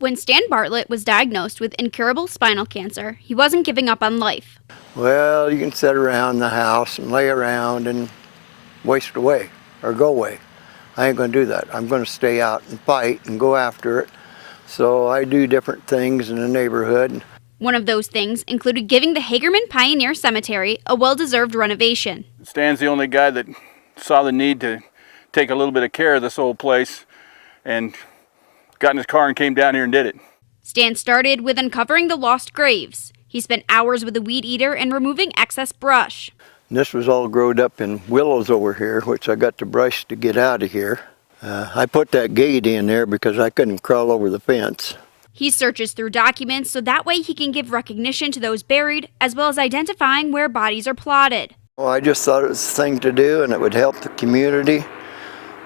When Stan Bartlett was diagnosed with incurable spinal cancer, he wasn't giving up on life. Well, you can sit around the house and lay around and waste away or go away. I ain't going to do that. I'm going to stay out and fight and go after it. So I do different things in the neighborhood. One of those things included giving the Hagerman Pioneer Cemetery a well-deserved renovation. Stan's the only guy that saw the need to take a little bit of care of this old place and got in his car and came down here and did it. Stan started with uncovering the lost graves. He spent hours with a weed eater and removing excess brush. And this was all growed up in willows over here, which I got to brush to get out of here. I put that gate in there because I couldn't crawl over the fence. He searches through documents so that way he can give recognition to those buried, as well as identifying where bodies are plotted. Well, I just thought it was the thing to do and it would help the community.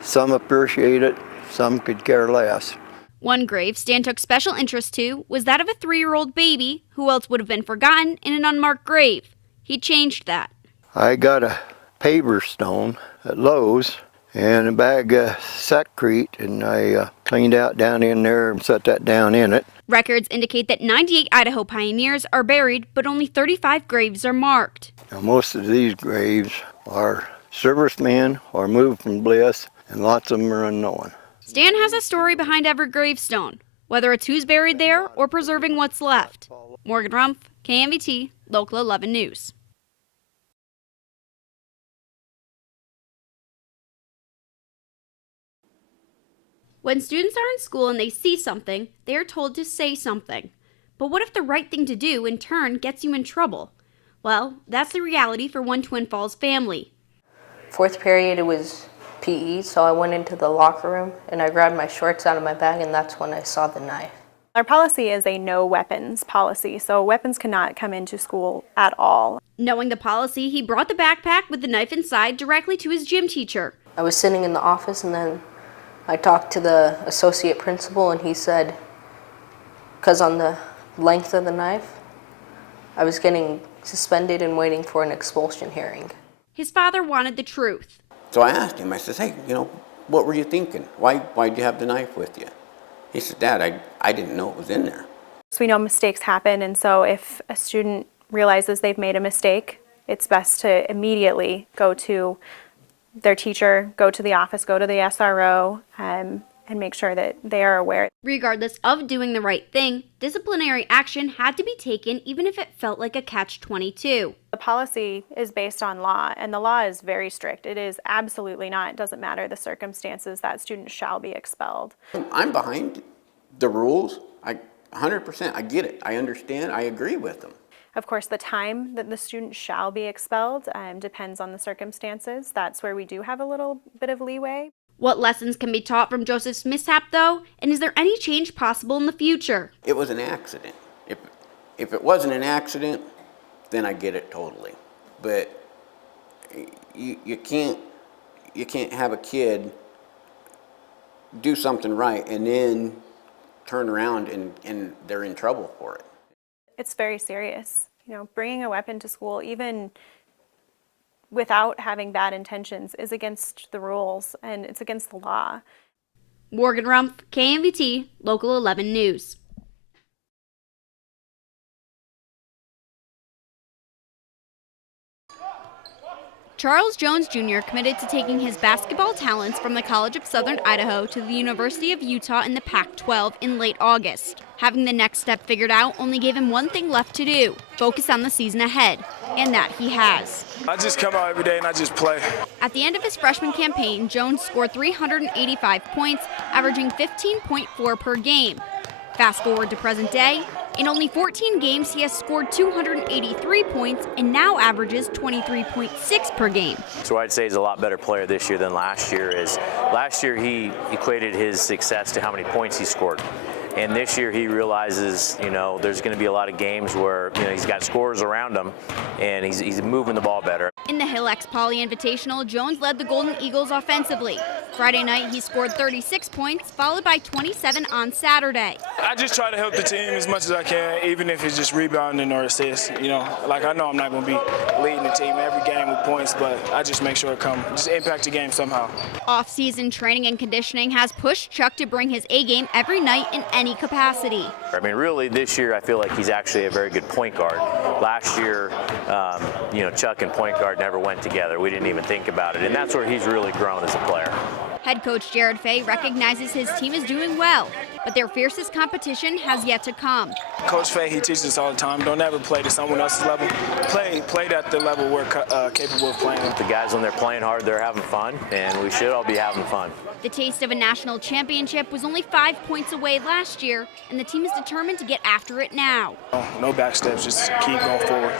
Some appreciate it, some could care less. One grave Stan took special interest to was that of a 3-year-old baby who else would have been forgotten in an unmarked grave. He changed that. I got a paver stone at Lowe's and a bag of sackcrete, and I cleaned out down in there and set that down in it. Records indicate that 98 Idaho pioneers are buried, but only 35 graves are marked. Now, most of these graves are servicemen or moved from Bliss, and lots of them are unknown. Stan has a story behind every gravestone, whether it's who's buried there or preserving what's left. Morgan Rumpf, KMVT, Local 11 News. When students are in school and they see something, they are told to say something. But what if the right thing to do, in turn, gets you in trouble? Well, that's the reality for one Twin Falls family. Fourth period, it was PE, so I went into the locker room and I grabbed my shorts out of my bag, and that's when I saw the knife. Our policy is a no weapons policy, so weapons cannot come into school at all. Knowing the policy, he brought the backpack with the knife inside directly to his gym teacher. I was sitting in the office and then I talked to the associate principal, and he said, because on the length of the knife, I was getting suspended and waiting for an expulsion hearing. His father wanted the truth. So I asked him, I said, hey, what were you thinking? Why'd you have the knife with you? He said, Dad, I didn't know it was in there. So we know mistakes happen, and so if a student realizes they've made a mistake, it's best to immediately go to their teacher, go to the office, go to the SRO, and make sure that they are aware. Regardless of doing the right thing, disciplinary action had to be taken even if it felt like a catch-22. The policy is based on law, and the law is very strict. It is absolutely not, it doesn't matter the circumstances, that student shall be expelled. I'm behind the rules. 100%, I get it. I understand. I agree with them. Of course, the time that the student shall be expelled depends on the circumstances. That's where we do have a little bit of leeway. What lessons can be taught from Joseph's mishap, though? And is there any change possible in the future? It was an accident. If it wasn't an accident, then I get it totally. But you can't have a kid do something right and then turn around and they're in trouble for it. It's very serious. Bringing a weapon to school, even without having bad intentions, is against the rules and it's against the law. Morgan Rumpf, KMVT, Local 11 News. Charles Jones Jr. committed to taking his basketball talents from the College of Southern Idaho to the University of Utah in the Pac-12 in late August. Having the next step figured out only gave him one thing left to do: focus on the season ahead. And that he has. I just come out every day and I just play. At the end of his freshman campaign, Jones scored 385 points, averaging 15.4 per game. Fast forward to present day, in only 14 games he has scored 283 points and now averages 23.6 per game. So I'd say he's a lot better player this year than last year. Last year he equated his success to how many points he scored. And this year he realizes, there's going to be a lot of games where, he's got scorers around him and he's moving the ball better. In the Hill X Poly Invitational, Jones led the Golden Eagles offensively. Friday night, he scored 36 points, followed by 27 on Saturday. I just try to help the team as much as I can, even if it's just rebounding or assists. You know, like I know I'm not going to be leading the team every game with points, but I just make sure it comes, just impact the game somehow. Off-season training and conditioning has pushed Chuck to bring his A-game every night in any capacity. I mean, really, this year I feel like he's actually a very good point guard. Last year, Chuck and point guard never went together. We didn't even think about it, and that's where he's really grown as a player. Head coach Jared Fay recognizes his team is doing well, but their fiercest competition has yet to come. Coach Fay, he teaches us all the time, don't ever play to someone else's level. Play at the level we're capable of playing. The guys, when they're playing hard, they're having fun, and we should all be having fun. The taste of a national championship was only 5 points away last year, and the team is determined to get after it now. No backsteps, just keep going forward.